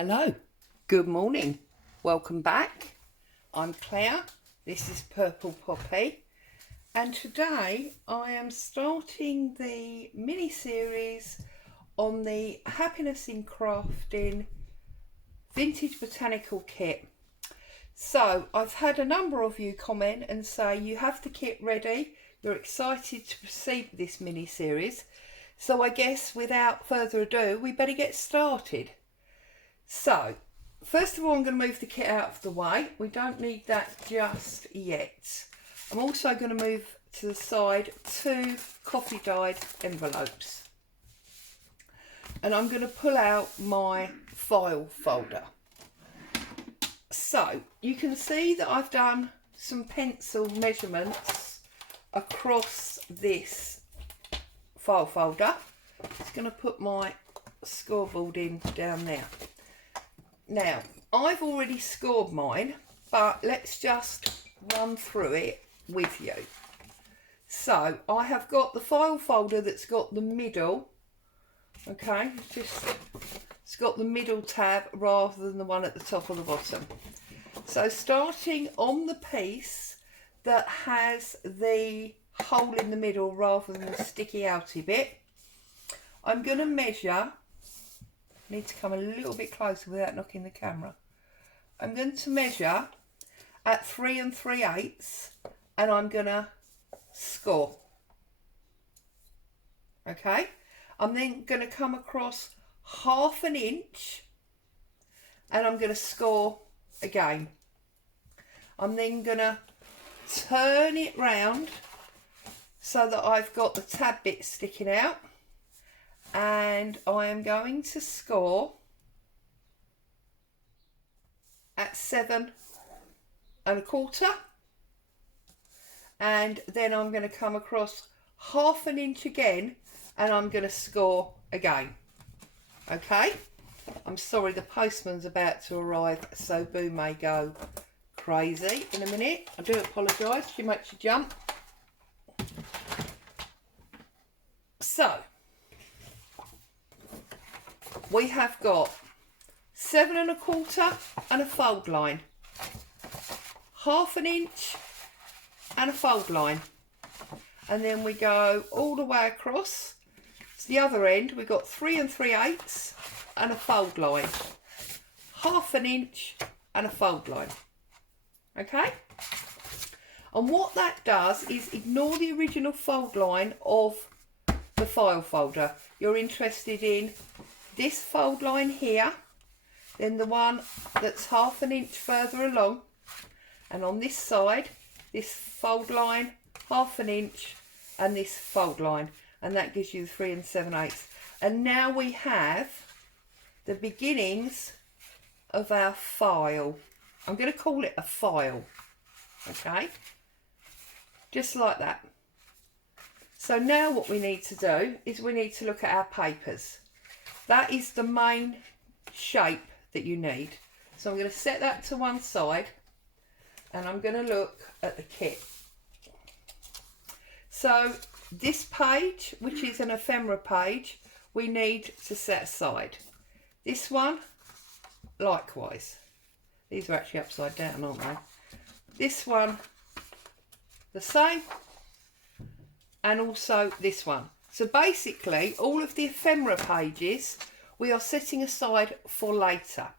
Hello, good morning, welcome back. I'm Claire, this is Purple Poppy, and today I am starting the mini-series on the Happiness in Crafting Vintage Botanical kit. So I've had a number of you comment and say you have the kit ready, you're excited to proceed with this mini-series, so I guess without further ado we better get started. So, first of all, I'm going to move the kit out of the way. We don't need that just yet. I'm also going to move to the side 2 coffee dyed envelopes. And I'm going to pull out my file folder. So, you can see that I've done some pencil measurements across this file folder. Just going to put my scoreboard in down there. Now, I've already scored mine, but let's just run through it with you. So, I have got the file folder that's got the middle, okay, it's got the middle tab rather than the one at the top or the bottom. So, starting on the piece that has the hole in the middle rather than the sticky outy bit, I'm going to measure. Need to come a little bit closer without knocking the camera. I'm going to measure at 3 3/8 and I'm going to score. Okay, I'm then going to come across 1/2 inch and I'm going to score again. I'm then going to turn it round so that I've got the tab bit sticking out. And I am going to score at 7 1/4, and then I'm going to come across 1/2 inch again and I'm going to score again. Okay, I'm sorry, the postman's about to arrive, so Boo may go crazy in a minute. I do apologise, she makes you jump. So we have got 7 1/4 and a fold line, 1/2 inch and a fold line, and then we go all the way across to the other end. We've got 3 3/8 and a fold line, 1/2 inch and a fold line. Okay, and what that does is ignore the original fold line of the file folder. You're interested in this fold line here, then the one that's 1/2 inch further along, and on this side this fold line, 1/2 inch, and this fold line, and that gives you the 3 7/8. And now we have the beginnings of our file. I'm going to call it a file, okay, just like that. So now what we need to do is we need to look at our papers. That is the main shape that you need. So I'm going to set that to one side and I'm going to look at the kit. So this page, which is an ephemera page, we need to set aside. This one, likewise. These are actually upside down, aren't they? This one, the same. And also this one. So basically all of the ephemera pages we are setting aside for later.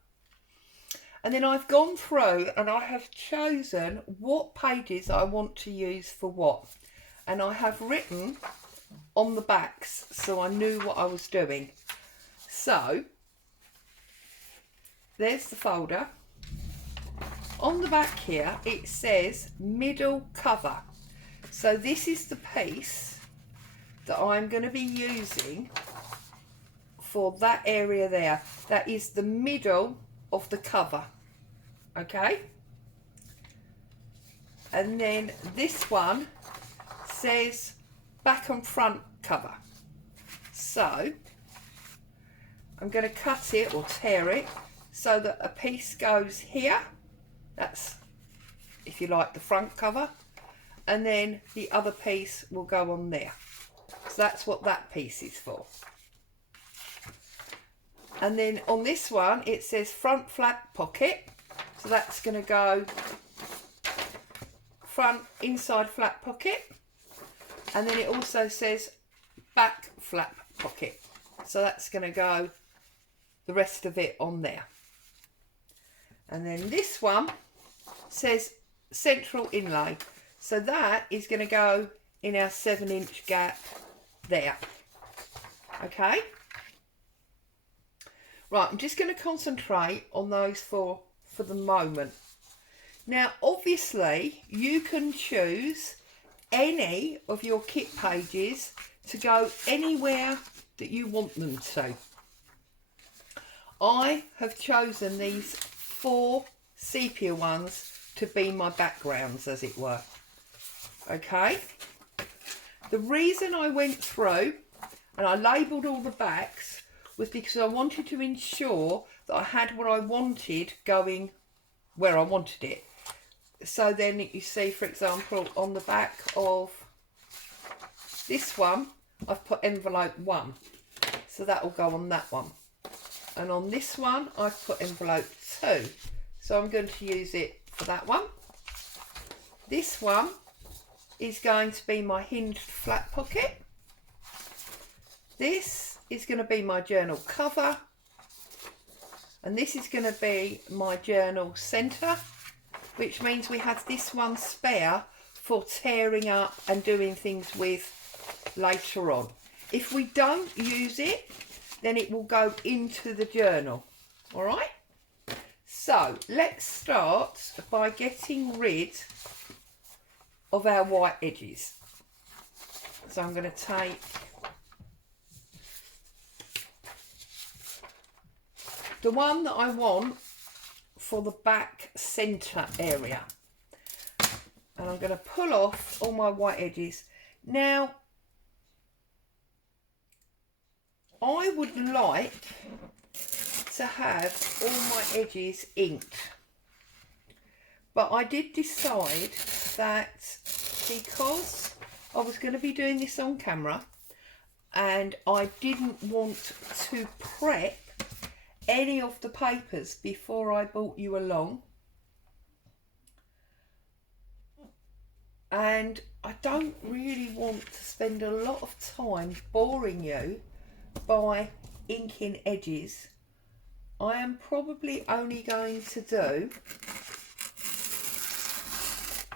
And then I've gone through and I have chosen what pages I want to use for what. And I have written on the backs so I knew what I was doing. So there's the folder. On the back here it says middle cover. So this is the piece that I'm going to be using for that area there. That is the middle of the cover, okay? And then this one says back and front cover. So I'm going to cut it or tear it so that a piece goes here. That's, if you like, the front cover. And then the other piece will go on there. So that's what that piece is for. And then on this one, it says front flap pocket. So that's going to go front inside flap pocket. And then it also says back flap pocket. So that's going to go the rest of it on there. And then this one says central inlay. So that is going to go in our 7-inch gap there. Okay. Right, I'm just going to concentrate on those four for the moment. Now, obviously, you can choose any of your kit pages to go anywhere that you want them to. I have chosen these 4 sepia ones to be my backgrounds, as it were. Okay. The reason I went through and I labelled all the backs was because I wanted to ensure that I had what I wanted going where I wanted it. So then you see, for example, on the back of this one, I've put envelope 1. So that will go on that one. And on this one, I've put envelope 2. So I'm going to use it for that one. This one is going to be my hinged flat pocket. This is going to be my journal cover. And this is going to be my journal centre, which means we have this one spare for tearing up and doing things with later on. If we don't use it, then it will go into the journal. All right? So let's start by getting rid of our white edges. So I'm going to take the one that I want for the back centre area, and I'm going to pull off all my white edges. Now, I would like to have all my edges inked, but I did decide that because I was going to be doing this on camera and I didn't want to prep any of the papers before I brought you along, and I don't really want to spend a lot of time boring you by inking edges, I am probably only going to do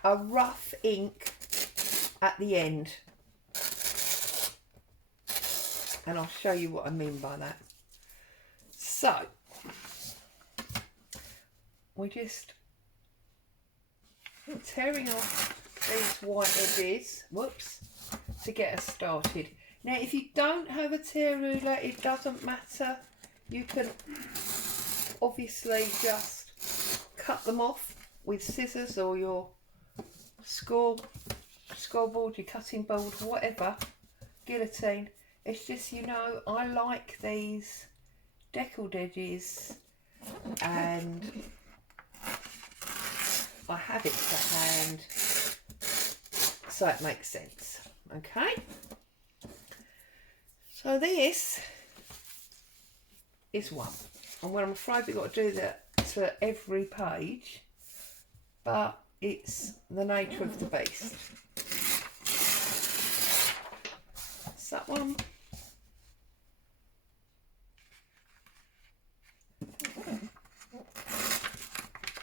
a rough ink at the end, and I'll show you what I mean by that. So we're just tearing off these white edges, whoops, to get us started. Now, if you don't have a tear ruler, it doesn't matter. You can obviously just cut them off with scissors or your scoreboard, your cutting board, whatever, guillotine. It's just, you know, I like these deckled edges and I have it to hand, so it makes sense. Okay, so this is one, and well, I'm afraid we've got to do that to every page, but it's the nature of the beast. That's that one.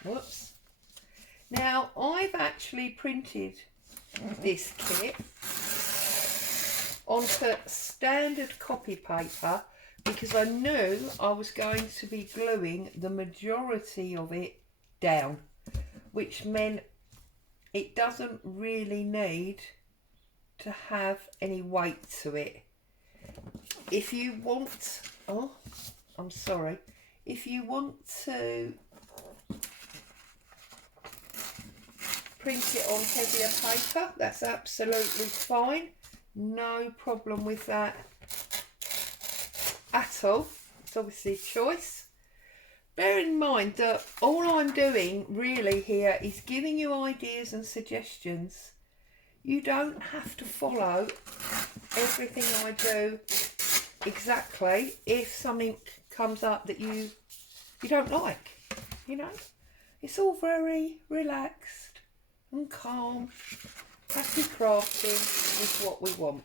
Whoops. Now, I've actually printed this kit onto standard copy paper because I knew I was going to be gluing the majority of it down, which meant it doesn't really need to have any weight to it. If you want, oh, I'm sorry, if you want to print it on heavier paper, that's absolutely fine, no problem with that at all. It's obviously choice. Bear in mind that all I'm doing really here is giving you ideas and suggestions. You don't have to follow everything I do exactly. If something comes up that you don't like, you know. It's all very relaxed and calm. Happy crafting is what we want.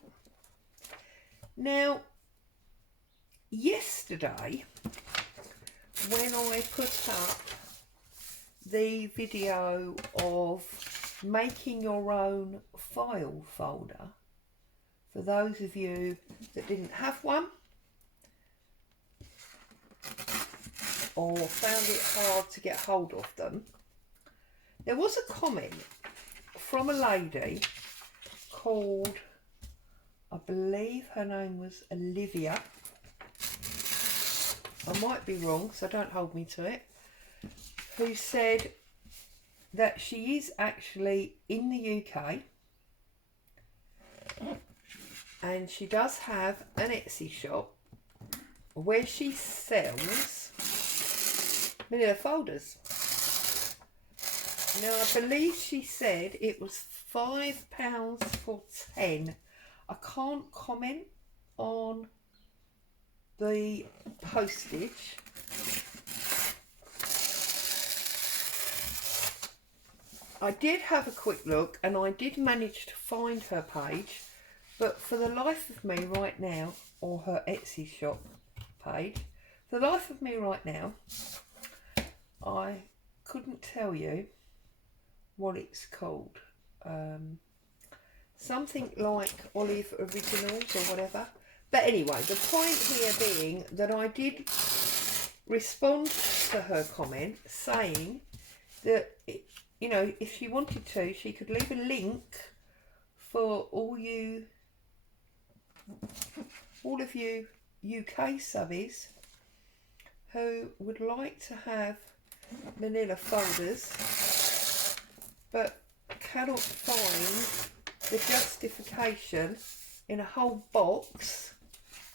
Now, yesterday, when I put up the video of making your own file folder, for those of you that didn't have one or found it hard to get hold of them, there was a comment from a lady called, I believe her name was Olivia. I might be wrong, so don't hold me to it. Who said that she is actually in the UK and she does have an Etsy shop where she sells manila folders. Now I believe she said it was £5 for 10. I can't comment on the postage. I did have a quick look and I did manage to find her page, but for the life of me right now, or her Etsy shop page, for the life of me right now, I couldn't tell you what it's called. Something like Olive Originals or whatever. But anyway, the point here being that I did respond to her comment saying that, you know, if she wanted to, she could leave a link for all of you UK subbies who would like to have manila folders but cannot find the justification in a whole box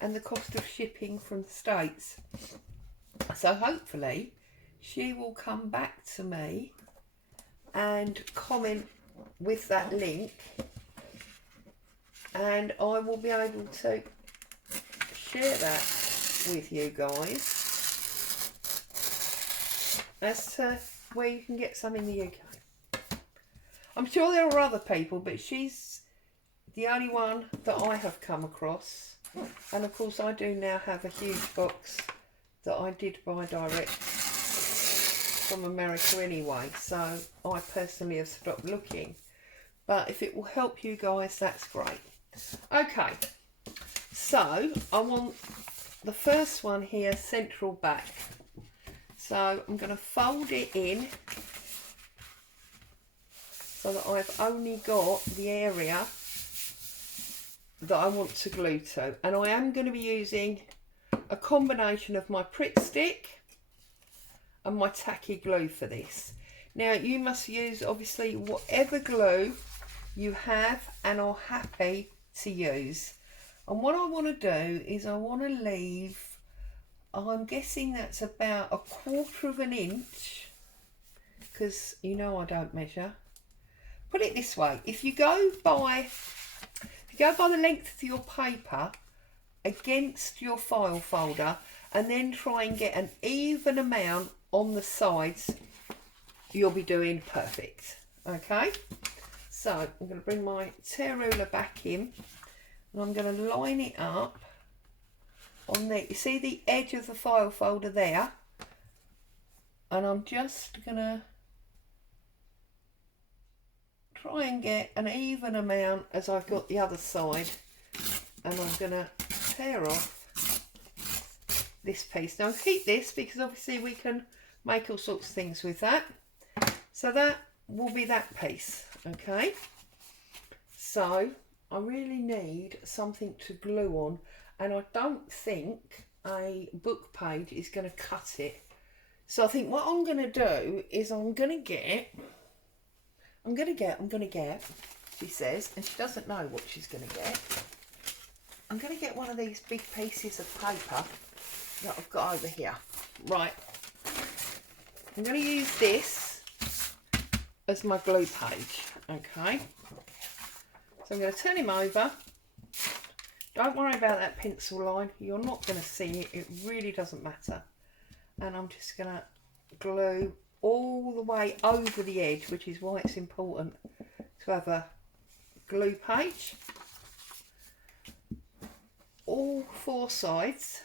and the cost of shipping from the States. So hopefully she will come back to me and comment with that link, and I will be able to share that with you guys as to where you can get some in the UK. I'm sure there are other people, but she's the only one that I have come across. And of course I do now have a huge box that I did buy direct from America anyway, so I personally have stopped looking. But if it will help you guys, that's great. Okay, so I want the first one here, central back. So I'm going to fold it in so that I've only got the area that I want to glue to. And I am going to be using a combination of my Pritt stick and my tacky glue for this. Now you must use obviously whatever glue you have and are happy to use. And what I want to do is I want to leave, I'm guessing that's about 1/4 of an inch, because you know I don't measure. Put it this way, if you go by the length of your paper against your file folder and then try and get an even amount on the sides, you'll be doing perfect. Okay, so I'm going to bring my tear ruler back in and I'm going to line it up on the, you see the edge of the file folder there, and I'm just going to try and get an even amount as I've got the other side, and I'm going to tear off this piece. Now keep this because obviously we can make all sorts of things with that. So that will be that piece. Okay, so I really need something to glue on, and I don't think a book page is going to cut it. So I think what I'm going to do is I'm going to get, she says, and she doesn't know what she's going to get. I'm going to get one of these big pieces of paper that I've got over here. Right, I'm going to use this as my glue page. Okay, so I'm going to turn him over. Don't worry about that pencil line. You're not going to see it. It really doesn't matter. And I'm just going to glue all the way over the edge, which is why it's important to have a glue page. All 4 sides.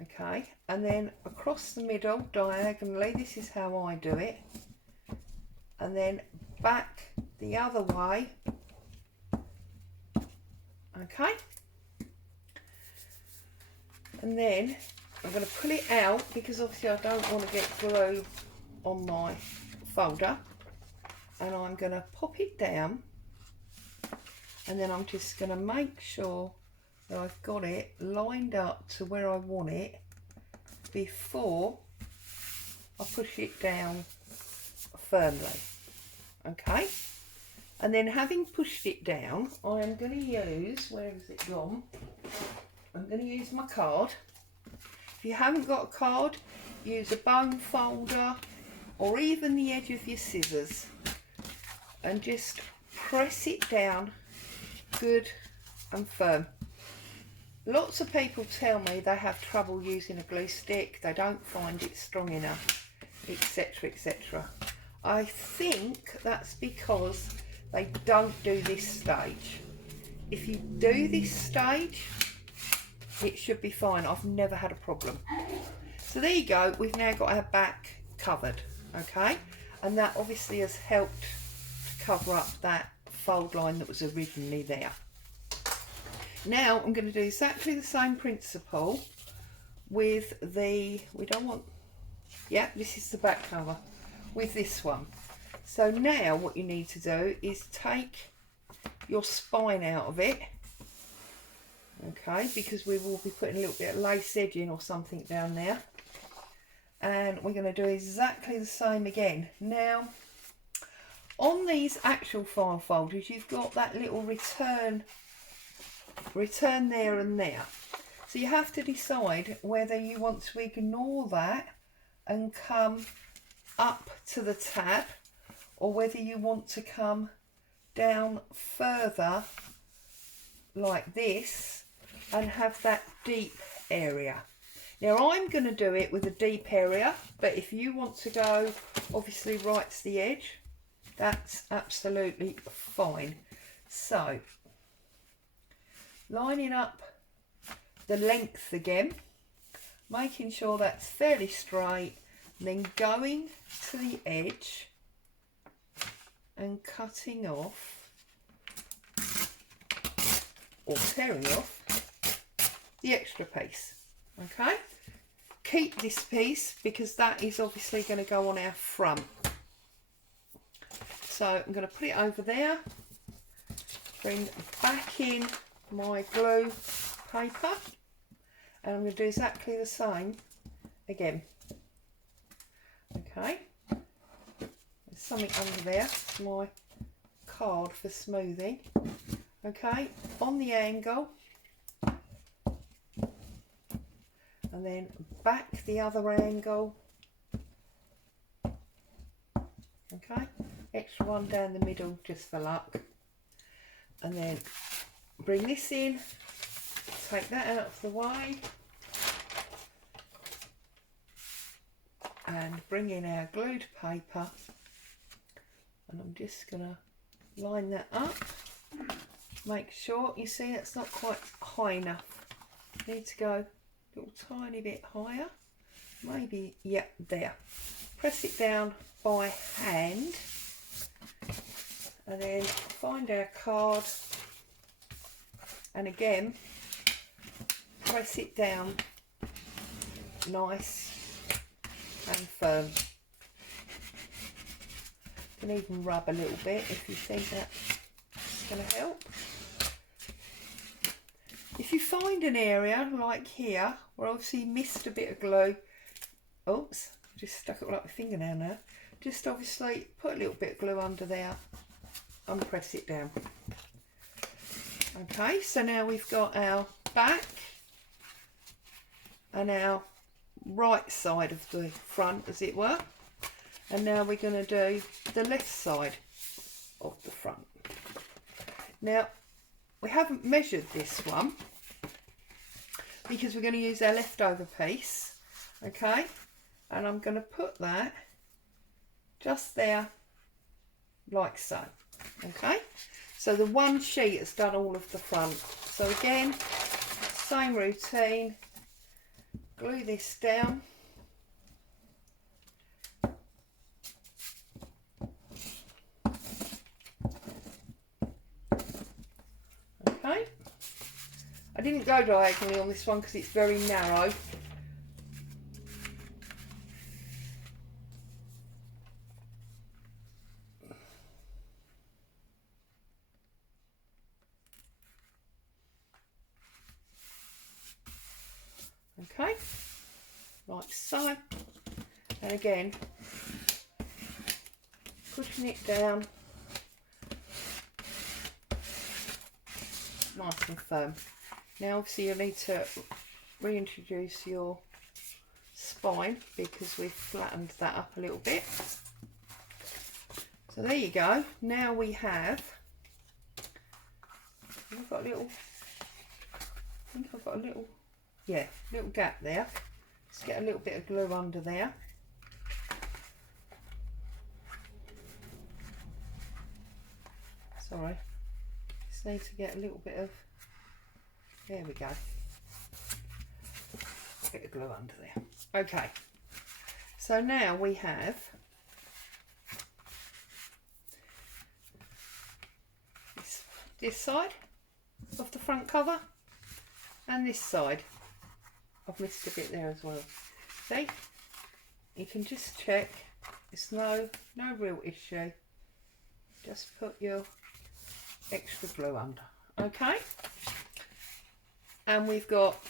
Okay, and then across the middle diagonally, this is how I do it, and then back the other way. Okay, and then I'm going to pull it out because obviously I don't want to get glue on my folder, and I'm going to pop it down, and then I'm just going to make sure that I've got it lined up to where I want it before I push it down firmly. Okay, and then having pushed it down, I am going to use, where has it gone? I'm going to use my card. If you haven't got a card, use a bone folder or even the edge of your scissors and just press it down good and firm. Lots of people tell me they have trouble using a glue stick, they don't find it strong enough, etc, etc. I think that's because they don't do this stage. If you do this stage, it should be fine. I've never had a problem. So there you go, we've now got our back covered, okay? And that obviously has helped to cover up that fold line that was originally there. Now I'm going to do exactly the same principle with the, this is the back cover, with this one. So now what you need to do is take your spine out of it, okay, because we will be putting a little bit of lace edging or something down there, and we're going to do exactly the same again. Now on these actual file folders, you've got that little return there and there, so you have to decide whether you want to ignore that and come up to the tab, or whether you want to come down further like this and have that deep area. Now I'm going to do it with a deep area, but if you want to go obviously right to the edge, that's absolutely fine. So lining up the length again, making sure that's fairly straight, and then going to the edge and cutting off or tearing off the extra piece. Okay, keep this piece because that is obviously going to go on our front. So I'm going to put it over there, bring back in my glue paper, and I'm going to do exactly the same again. Okay, there's something under there, my card for smoothing. Okay, on the angle, and then back the other angle. Okay, extra one down the middle just for luck, and then bring this in, take that out of the way, and bring in our glued paper, and I'm just gonna line that up. Make sure, you see that's not quite high enough, need to go a little tiny bit higher, maybe, yeah, there. Press it down by hand, and then find our card, and again press it down nice and firm. You can even rub a little bit if you think that's going to help. If you find an area like here where obviously you missed a bit of glue, oops, just stuck it like a fingernail now, just obviously put a little bit of glue under there and press it down. Okay, so now we've got our back and our right side of the front, as it were, and now we're going to do the left side of the front. Now we haven't measured this one because we're going to use our leftover piece, okay? And I'm going to put that just there like so, okay? So the one sheet has done all of the front. So again, same routine, glue this down. Okay, I didn't go diagonally on this one because it's very narrow. Okay, like so, and again, pushing it down nice and firm. Now obviously you need to reintroduce your spine because we've flattened that up a little bit. So there you go. Now we have, I've got a little, I think I've got a little, yeah, little gap there. Let's get a little bit of glue under there. Sorry, just need to get a little bit of, there we go, bit of glue under there. Okay, so now we have this side of the front cover and this side. I've missed a bit there as well. See, you can just check, it's no real issue. Just put your extra glue under, okay? And we've got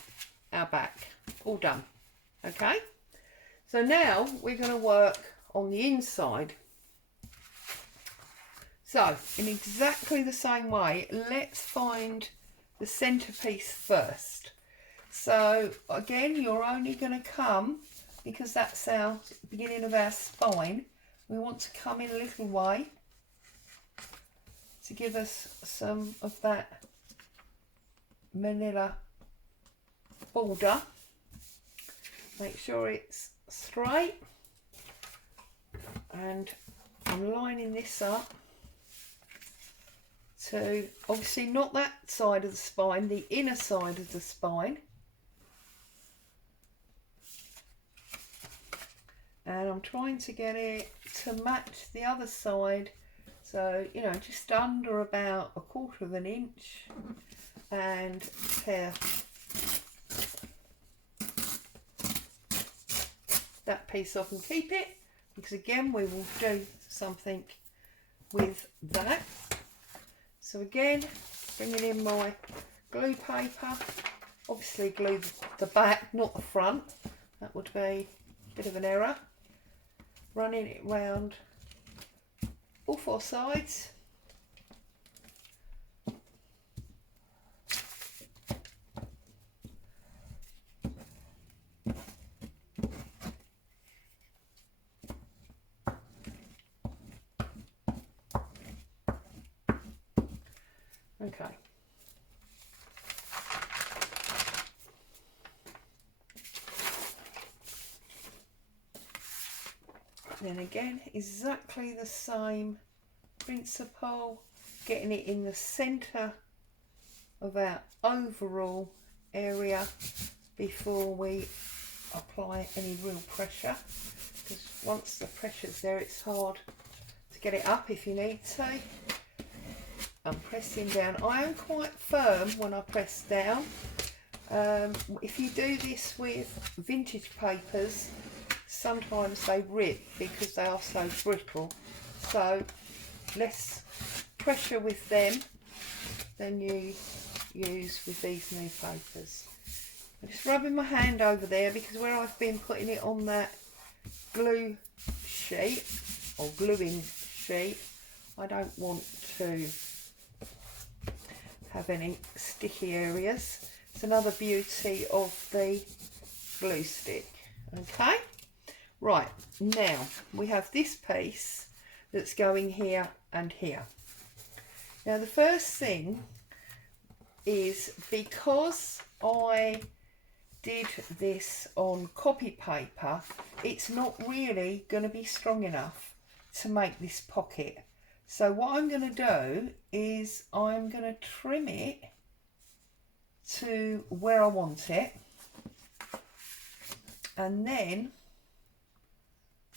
our back all done, okay? So now we're going to work on the inside. So in exactly the same way, let's find the centerpiece first. So again, you're only going to come, because that's our beginning of our spine, we want to come in a little way to give us some of that manila border. Make sure it's straight, and I'm lining this up to obviously not that side of the spine, the inner side of the spine. And I'm trying to get it to match the other side, so you know, just under about 1/4 of an inch, and tear that piece off and keep it, because again we will do something with that. So again, bringing in my glue paper, obviously glue the back, not the front, that would be a bit of an error. Running it round all 4 sides. Okay. Then again, exactly the same principle, getting it in the centre of our overall area before we apply any real pressure, because once the pressure's there, it's hard to get it up if you need to. I'm pressing down. I am quite firm when I press down. If you do this with vintage papers, sometimes they rip because they are so brittle, so less pressure with them than you use with these new papers. I'm just rubbing my hand over there because where I've been putting it on that glue sheet or gluing sheet, I don't want to have any sticky areas. It's another beauty of the glue stick. Okay, right, now we have this piece that's going here and here. Now the first thing is because I did this on copy paper, it's not really going to be strong enough to make this pocket. So what I'm going to do is I'm going to trim it to where I want it, and then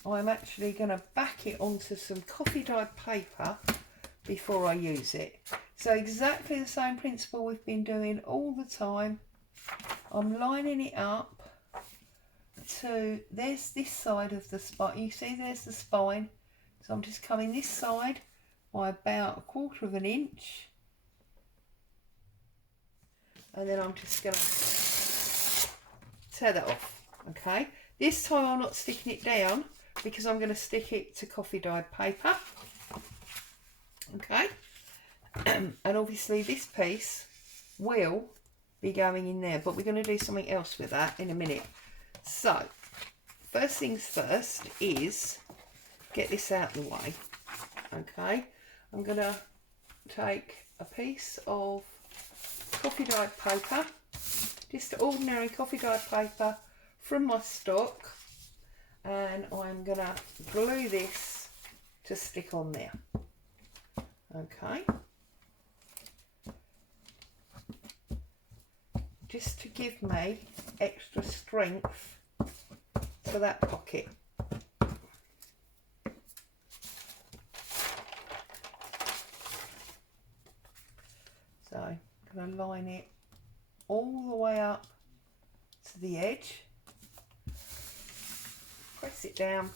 I'm actually going to back it onto some coffee dyed paper before I use it. So exactly the same principle we've been doing all the time. I'm lining it up to, there's this side of the spine, you see there's the spine, so I'm just coming this side by about 1/4 of an inch, and then I'm just going to tear that off. Okay, this time I'm not sticking it down because I'm going to stick it to coffee dyed paper. Okay, and obviously this piece will be going in there, but we're going to do something else with that in a minute. So first things first is get this out of the way. Okay, I'm going to take a piece of coffee dyed paper, just ordinary coffee dyed paper from my stock, and I'm going to glue this to stick on there. Okay, just to give me extra strength to that pocket. So I'm going to line it all the way up to the edge, press it down,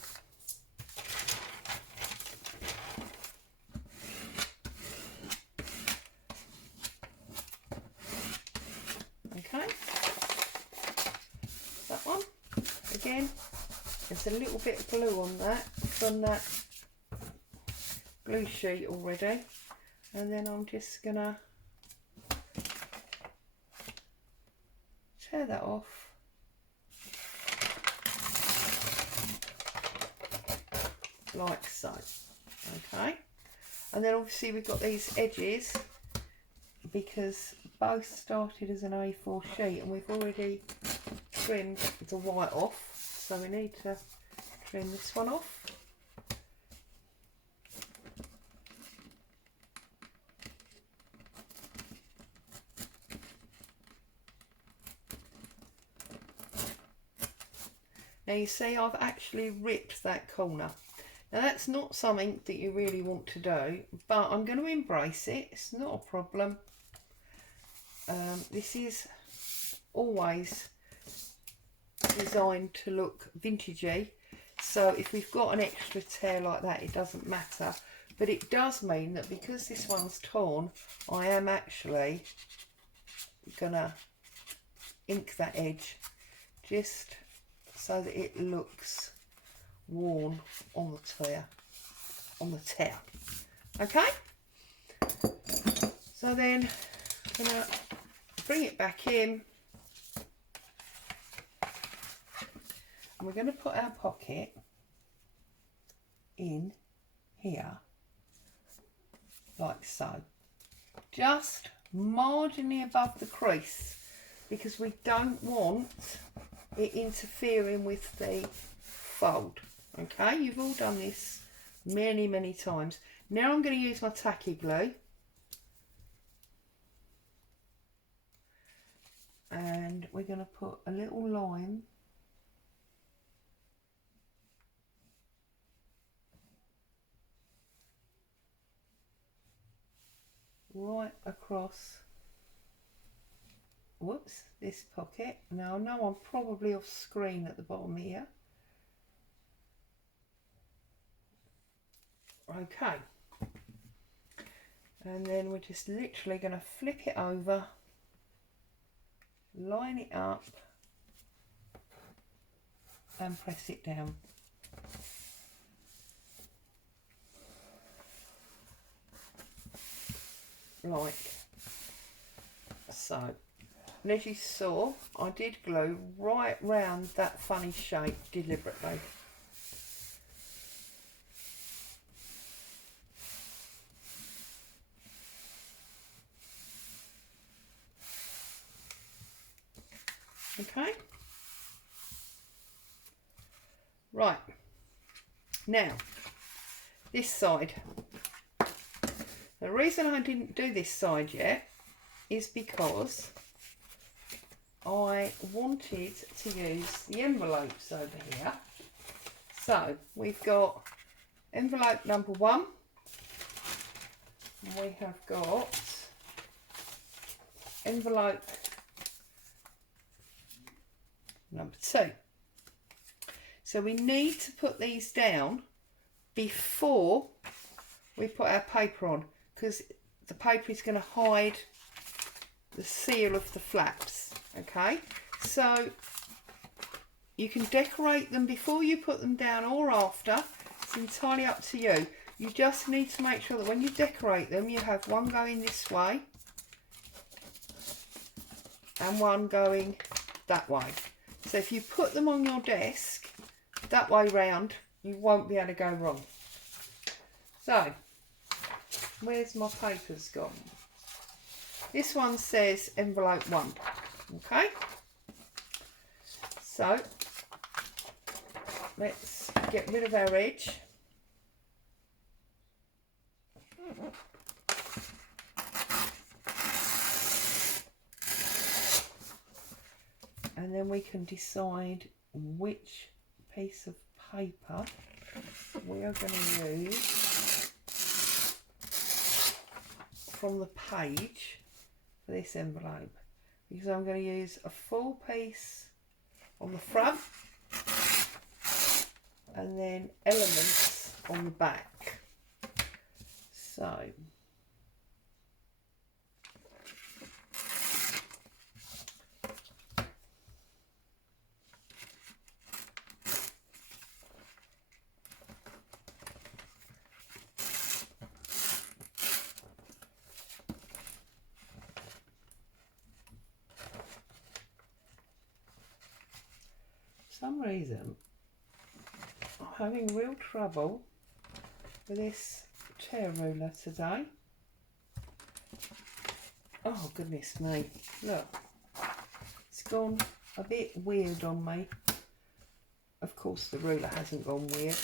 okay, that one, again, there's a little bit of glue on that from that glue sheet already, and then I'm just going to tear that off, like so. Okay, and then obviously we've got these edges because both started as an A4 sheet and we've already trimmed the white off, so we need to trim this one off. Now you see I've actually ripped that corner. Now that's not something that you really want to do, but I'm going to embrace it. It's not a problem. This is always designed to look vintagey, so if we've got an extra tear like that, it doesn't matter. But it does mean that because this one's torn, I am actually going to ink that edge just so that it looks worn on the tear. Okay, so then I'm going to bring it back in, and we're going to put our pocket in here like so, just marginally above the crease, because we don't want it interfering with the fold. Okay, you've all done this many times. Now I'm going to use my tacky glue, and we're going to put a little line right across, whoops, this pocket. Now I know I'm probably off screen at the bottom here. Okay, and then we're just literally going to flip it over, line it up and press it down. Like so. And as you saw, I did glue right round that funny shape deliberately. Okay. Right. Now, this side. The reason I didn't do this side yet is because I wanted to use the envelopes over here. So we've got envelope number 1, and we have got envelope number 2. So we need to put these down before we put our paper on, because the paper is going to hide the seal of the flaps. Okay, so you can decorate them before you put them down or after. It's entirely up to you. You just need to make sure that when you decorate them, you have one going this way and one going that way. So if you put them on your desk that way round, you won't be able to go wrong. So, where's my papers gone? This one says envelope 1. Okay, so let's get rid of our edge. And then we can decide which piece of paper we are going to use from the page for this envelope, because I'm going to use a full piece on the front and then elements on the back. So for some reason I'm having real trouble with this tear ruler today. Oh goodness me, look, it's gone a bit weird on me. Of course the ruler hasn't gone weird,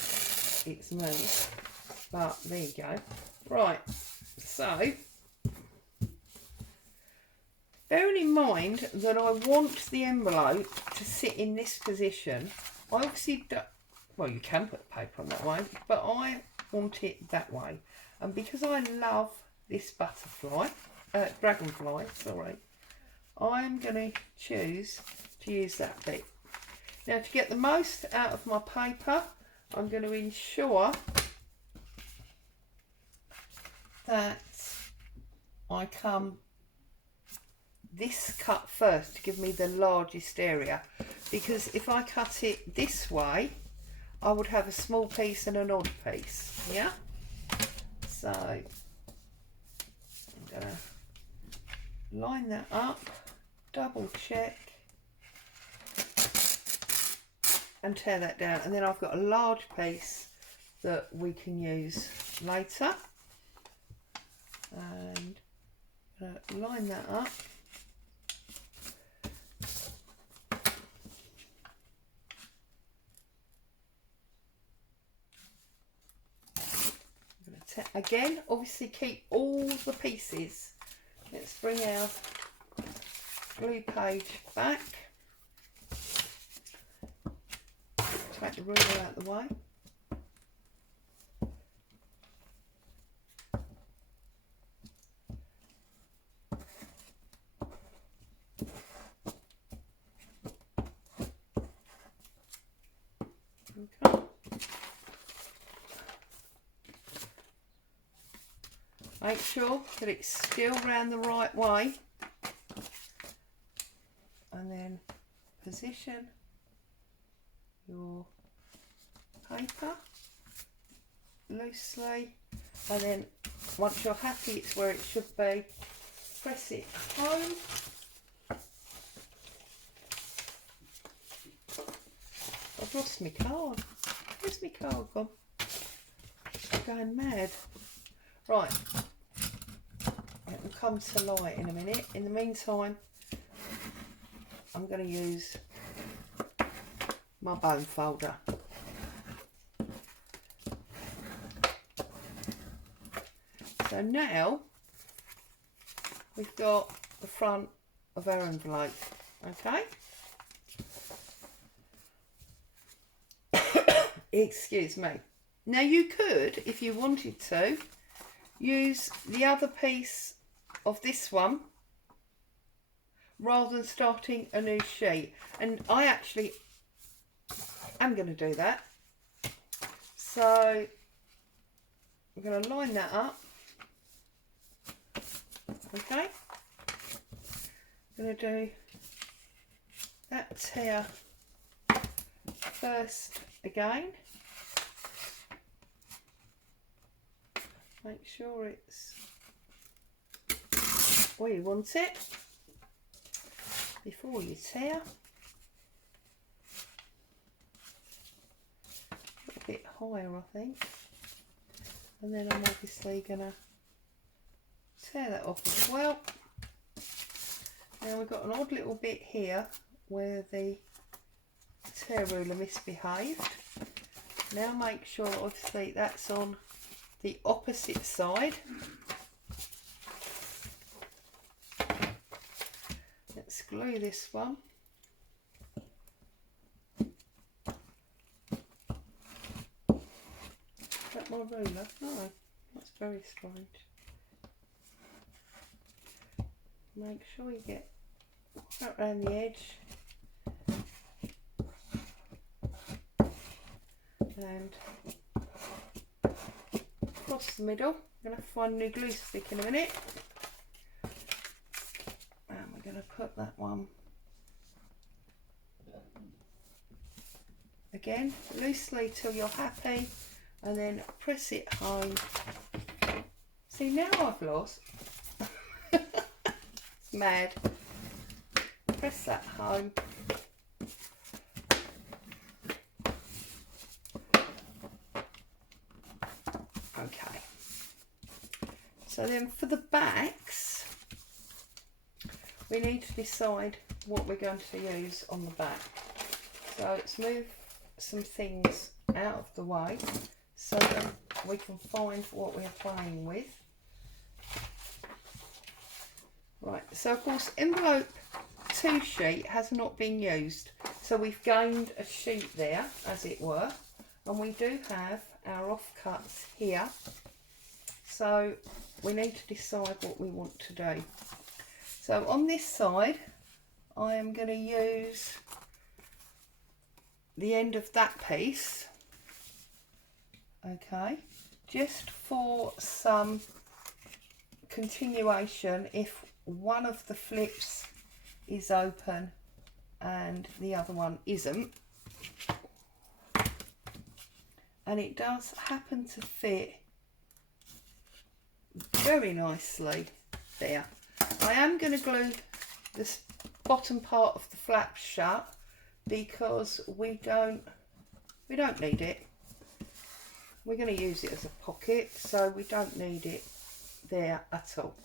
it's me, but there you go. Right, so bearing in mind that I want the envelope to sit in this position, I obviously don't, well, you can put the paper on that way, but I want it that way. And because I love this butterfly, dragonfly, sorry, I'm going to choose to use that bit. Now, to get the most out of my paper, I'm going to ensure that I come this cut first to give me the largest area, because if I cut it this way, I would have a small piece and an odd piece. Yeah, so I'm gonna line that up, double check and tear that down, and then I've got a large piece that we can use later, and line that up. Again, obviously keep all the pieces. Let's bring our glue page back. Take the ruler out of the way. Okay. Make sure that it's still round the right way, and then position your paper loosely, and then once you're happy it's where it should be, press it home. I've lost my card. Where's my card gone? I'm going mad. Right, it will come to light in a minute. In the meantime, I'm going to use my bone folder. So now we've got the front of our envelope, okay? Excuse me. Now you could, if you wanted to, use the other piece of this one rather than starting a new sheet. And I actually am going to do that. So I'm going to line that up. Okay. I'm going to do that tear first again. Make sure it's where you want it before you tear. A bit higher, I think. And then I'm obviously going to tear that off as well. Now we've got an odd little bit here where the tear ruler misbehaved. Now make sure obviously that's on the opposite side. Let's glue this one. Is that my ruler? No, that's very strange. Make sure you get right around the edge and across the middle. I'm going to find a new glue stick in a minute, and we're going to put that one again loosely till you're happy, and then press it home. See, now I've lost. It's mad. Press that home. Okay. So then for the backs, we need to decide what we're going to use on the back. So let's move some things out of the way so that we can find what we're playing with. Right, so of course envelope 2 sheet has not been used, so we've gained a sheet there, as it were, and we do have our offcuts here, so we need to decide what we want to do. So on this side I am going to use the end of that piece, okay, just for some continuation if one of the flips is open and the other one isn't, and it does happen to fit very nicely there. I am going to glue this bottom part of the flap shut because we don't need it. We're going to use it as a pocket, so we don't need it there at all.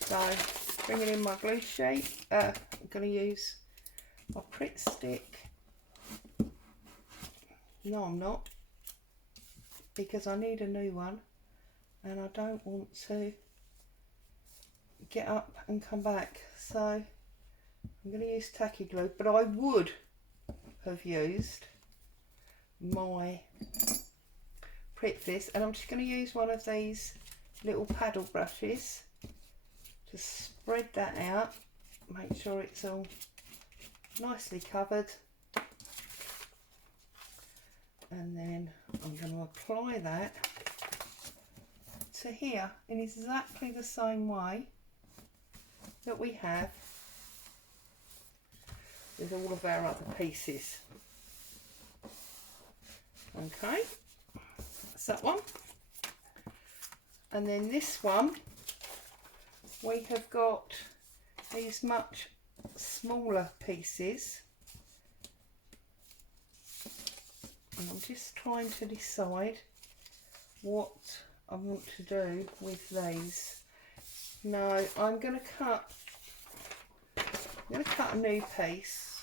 So bringing in my glue sheet, I'm going to use my Pritt stick. No, I'm not, because I need a new one and I don't want to get up and come back. So I'm going to use tacky glue, but I would have used my Pritt this, and I'm just going to use one of these little paddle brushes to spread that out, make sure it's all nicely covered, and then I'm going to apply that to here in exactly the same way that we have with all of our other pieces. Okay, that's that one. And then this one, we have got these much smaller pieces, and I'm just trying to decide what I want to do with these. No, I'm going to cut I'm going to cut a new piece,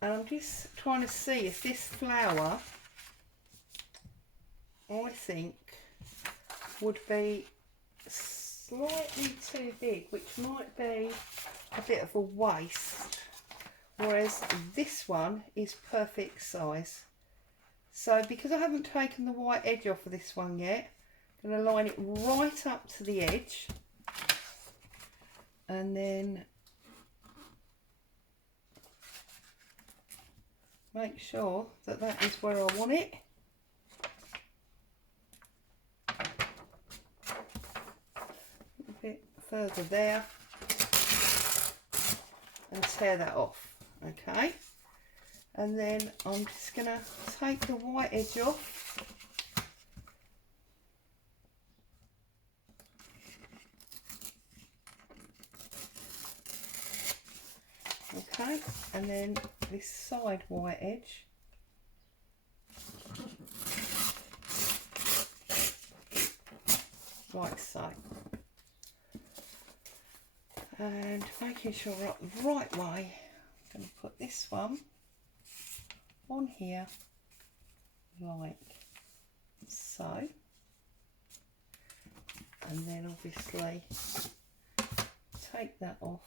and I'm just trying to see if this flower, I think, would be slightly too big, which might be a bit of a waste, whereas this one is perfect size. So because I haven't taken the white edge off of this one yet, I'm going to line it right up to the edge, and then make sure that that is where I want it. A bit further there, and tear that off. Okay, and then I'm just going to take the white edge off. Okay, and then this side white edge. Like so. And making sure we're up the right way, I'm going to put this one on here like so. And then obviously take that off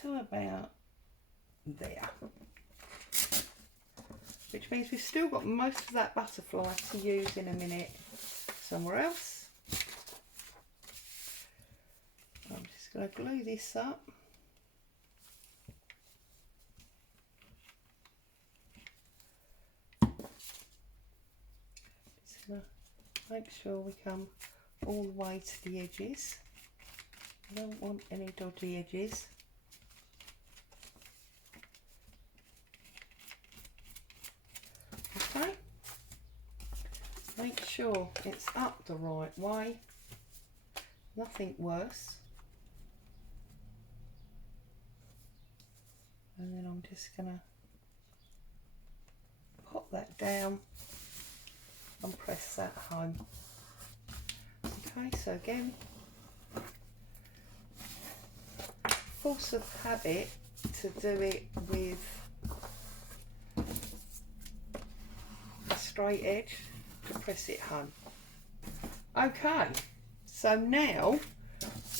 to about there, which means we've still got most of that butterfly to use in a minute somewhere else. I'm just going to glue this up. Just going to make sure we come all the way to the edges. I don't want any dodgy edges. Okay, make sure it's up the right way, nothing worse. And then I'm just going to pop that down and press that home. Okay, so again, force of habit to do it with straight edge to press it home. Okay, so now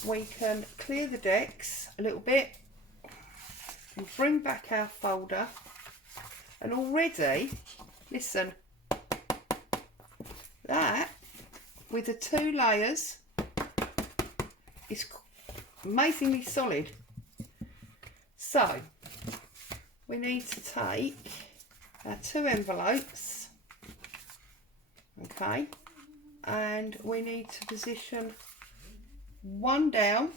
we can clear the decks a little bit and bring back our folder, and already, listen, that with the 2 layers is amazingly solid. So we need to take our 2 envelopes, okay, and we need to position one down.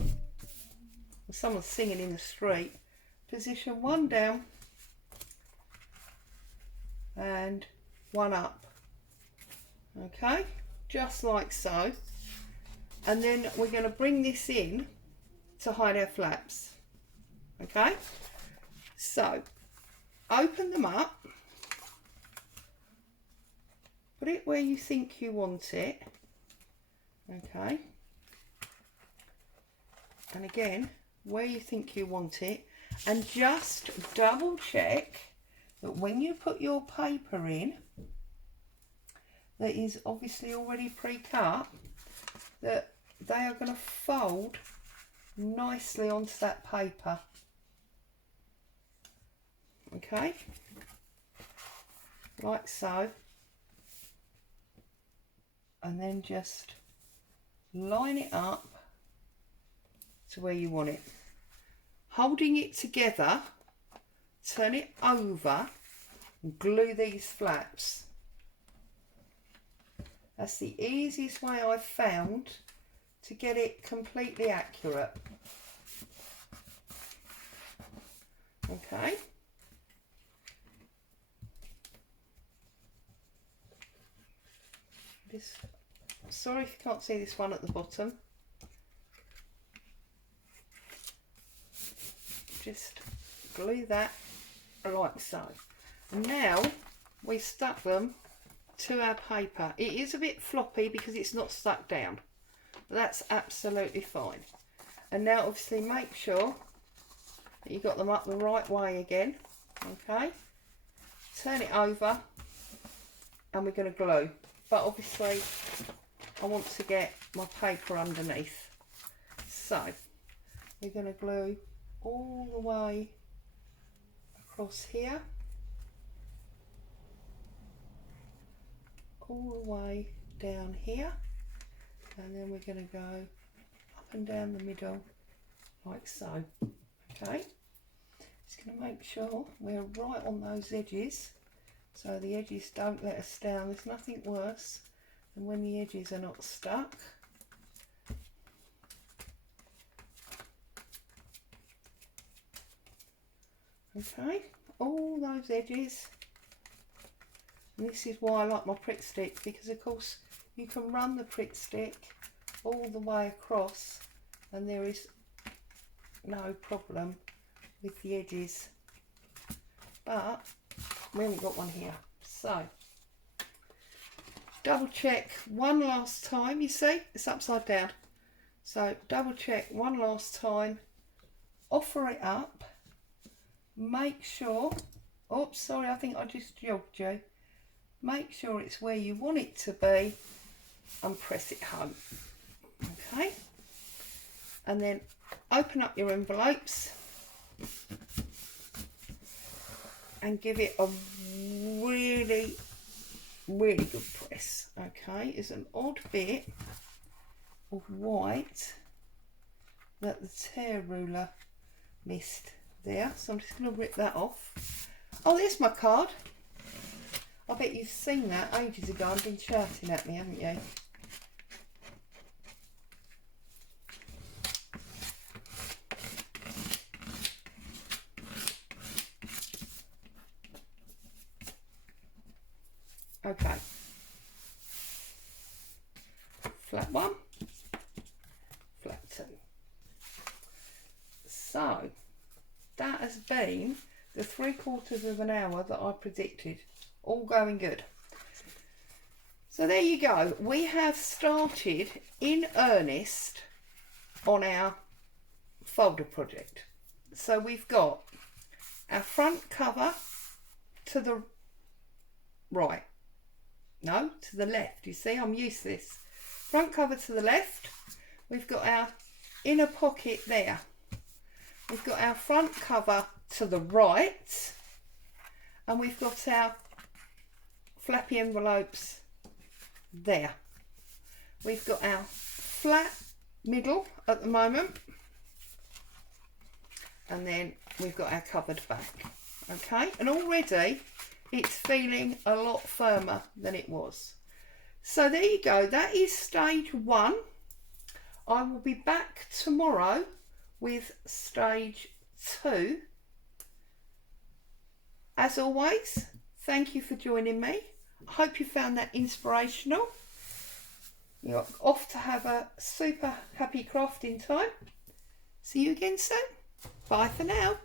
Someone's singing in the street. Position one down and one up, okay, just like so. And then we're going to bring this in to hide our flaps. Okay, so open them up, put it where you think you want it. Okay, and again where you think you want it, and just double check that when you put your paper in that is obviously already pre-cut, that they are going to fold nicely onto that paper. Okay, like so, and then just line it up to where you want it, holding it together, turn it over and glue these flaps. That's the easiest way I've found to get it completely accurate. Okay, this, sorry if you can't see this one at the bottom. Just glue that like so. And now we stuck them to our paper. It is a bit floppy because it's not stuck down, but that's absolutely fine. And now obviously make sure that you got them up the right way again. Okay, turn it over and we're going to glue, but obviously I want to get my paper underneath, so we're going to glue all the way across here, all the way down here, and then we're going to go up and down the middle like so. Okay, just going to make sure we're right on those edges so the edges don't let us down. There's nothing worse than when the edges are not stuck. Okay, all those edges. And this is why I like my prick stick, because of course you can run the prick stick all the way across and there is no problem with the edges, but we haven't got one here. So double check one last time. You see it's upside down, so double check one last time, offer it up, make sure, oops sorry, I think I just jogged you, make sure it's where you want it to be and press it home. Okay, and then open up your envelopes and give it a really good press. Okay, there's an odd bit of white that the tear ruler missed there, so I'm just going to rip that off. Oh, there's my card. I bet you've seen that ages ago and been shouting at me, haven't you? Okay, flat one, flat two. So that has been the 3/4 of an hour that I predicted, all going good. So there you go, we have started in earnest on our folder project. So we've got our front cover to the right. No, to the left. You see, I'm useless. Front cover to the left. We've got our inner pocket there. We've got our front cover to the right. And we've got our flappy envelopes there. We've got our flat middle at the moment. And then we've got our covered back. Okay, and already it's feeling a lot firmer than it was. So there you go, that is stage one. I will be back tomorrow with stage two. As always, thank you for joining me. I hope you found that inspirational. You're off to have a super happy crafting time. See you again soon. Bye for now.